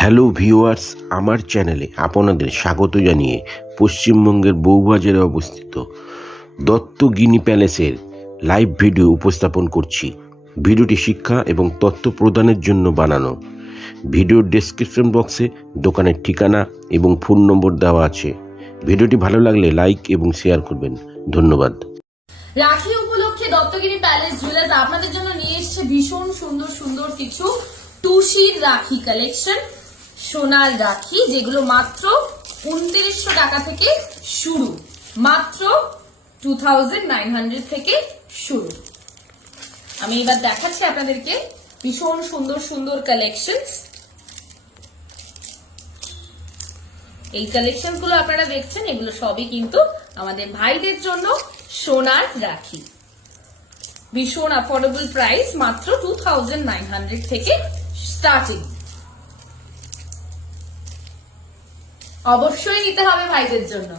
Hello viewers, আমার চ্যানেলে আপনাদের স্বাগত জানিয়ে পশ্চিমবঙ্গের বউবাজারে অবস্থিত দত্তগিনি প্যালেসের লাইভ ভিডিও উপস্থাপন করছি। ভিডিওটি শিক্ষা এবং তথ্য প্রদানের জন্য বানানো। ভিডিওর ডেসক্রিপশন বক্সে দোকানের ঠিকানা এবং ফোন নম্বর দেওয়া আছে। ভিডিওটি ভালো লাগলে লাইক এবং শেয়ার করবেন। ধন্যবাদ। রাখি উপলক্ষে দত্তগিরি প্যালেস জুয়েলার্স আপনাদের জন্য নিয়ে এসেছে ভীষণ সুন্দর সুন্দর কিছু টুসির রাখি কালেকশন, সোনার রাখি, যেগুলো মাত্র 2900 টাকা থেকে শুরু, মাত্র 2900 থেকে শুরু। আমি এবার দেখাচ্ছি আপনাদেরকে ভীষণ সুন্দর সুন্দর কালেকশনস। এই কালেকশন গুলো আপনারা দেখছেন, এগুলো সবই কিন্তু আমাদের ভাইদের জন্য সোনার রাখি। ভীষণ অ্যাফোর্ডেবল প্রাইস, মাত্র 2900 থেকে স্টার্টিং। অবশ্যই নিতে হবে ভাইদের জন্য।